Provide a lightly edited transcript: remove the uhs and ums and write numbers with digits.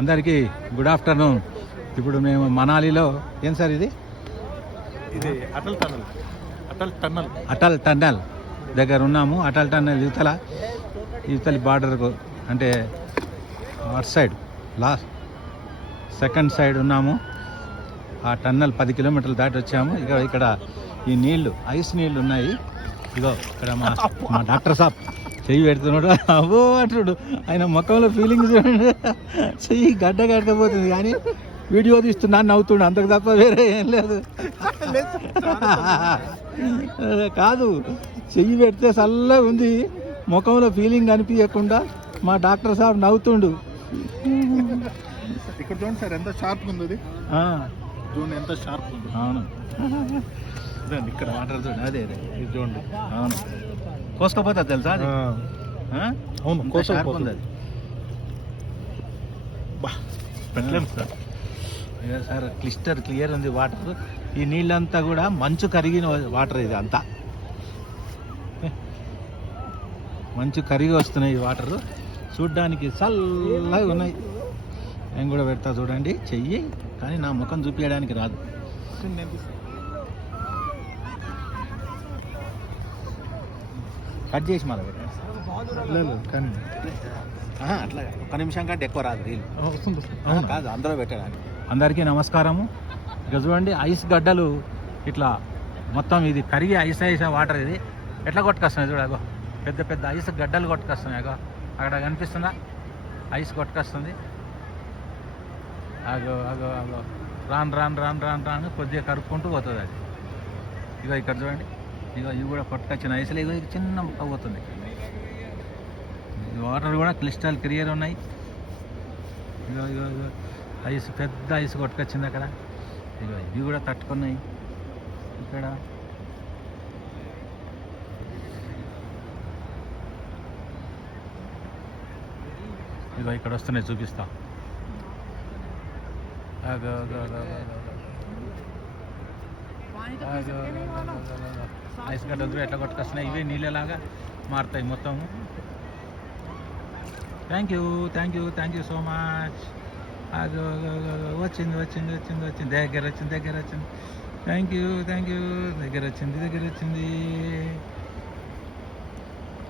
అందరికీ good afternoon. ఇప్పుడు మేము మనాలిలో ఏం సార్ ఇది అటల్ టన్నల్ దగ్గర ఉన్నాము. అటల్ టన్నల్ యువతలి బార్డర్కు అంటే అటు సైడ్ సెకండ్ సైడ్ ఉన్నాము. ఆ టన్నల్ 10 కిలోమీటర్లు దాటి వచ్చాము. ఇక్కడ ఈ నీళ్లు ఐస్ నీళ్లు ఉన్నాయి. ఇగో ఇక్కడ మా డాక్టర్ సాబ్ చెయ్యి పెడుతున్నాడు. అవ్వో అంటున్నాడు. ఆయన ముఖంలో ఫీలింగ్స్ చెయ్యి గడ్డకపోతుంది కానీ వీడియో తీస్తున్నా నవ్వుతుండు, అంతకు తప్ప వేరే ఏం లేదు. కాదు, చెయ్యి పెడితే చల్లగా ఉంది, ముఖంలో ఫీలింగ్ కనిపించకుండా మా డాక్టర్ సాబ్ నవ్వుతుండు. ఇక్కడ చూడండి సార్ ఎంత షార్ప్ ఉంది అది. చూడండి ఎంత షార్ప్ ఉంది. అవును, ఇక్కడ వాటర్ చూడండి. అదే ఇది చూడండి. అవును, కోసుకోపోతుంది తెలుసా అది. అవును, కోసుకోపోతుంది అది. పెట్టలేము సార్. సార్ క్లియర్ ఉంది వాటర్. ఈ నీళ్ళంతా కూడా మంచు కరిగిన వాటర్. ఇది అంతా మంచు కరిగి వస్తున్నాయి ఈ వాటర్. చూడ్డానికి చల్లగా ఉన్నాయి. నేను కూడా పెడతా చూడండి చెయ్యి, కానీ నా ముఖం చూపించడానికి రాదు. కట్ చేసి మళ్ళీ పెట్టాను కానీ అట్లా 1 నిమిషం కంటే ఎక్కువ రాదు రీల్. కాదు, అందరూ పెట్టడానికి. అందరికీ నమస్కారము. ఇక చూడండి ఐస్ గడ్డలు ఇట్లా మొత్తం ఇది కరిగి ఐస్ వాటర్. ఇది ఎట్లా కొట్టుకొస్తున్నాయి చూడగో, పెద్ద పెద్ద ఐస్ గడ్డలు కొట్టుకొస్తున్నాయి. అక్కడ కనిపిస్తుందా ఐస్ కొట్టుకొస్తుంది. అగో అగో అగో రాను రాను రాను రాను రాను కొద్దిగా కరుక్కుంటూ పోతుంది అది. ఇక్కడ చూడండి, ఇవి కూడా కొట్టుకొచ్చిన ఐస్లు. ఇగో చిన్న ముక్క పోతుంది. వాటర్ కూడా క్లియర్ ఉన్నాయి. ఇగో ఐస్, పెద్ద ఐస్ కొట్టుకొచ్చింది అక్కడ. ఇవి కూడా తట్టుకున్నాయి ఇక్కడ. ఇక్కడ వస్తున్నాయి, చూపిస్తా. ఐస్ గడ్డలు ఎట్లా కొట్టుకొస్తున్నాయి. ఇవే నీళ్ళలాగా మారుతాయి మొత్తము. Thank you so much. వచ్చింది. దగ్గర వచ్చింది. Thank you. దగ్గర వచ్చింది.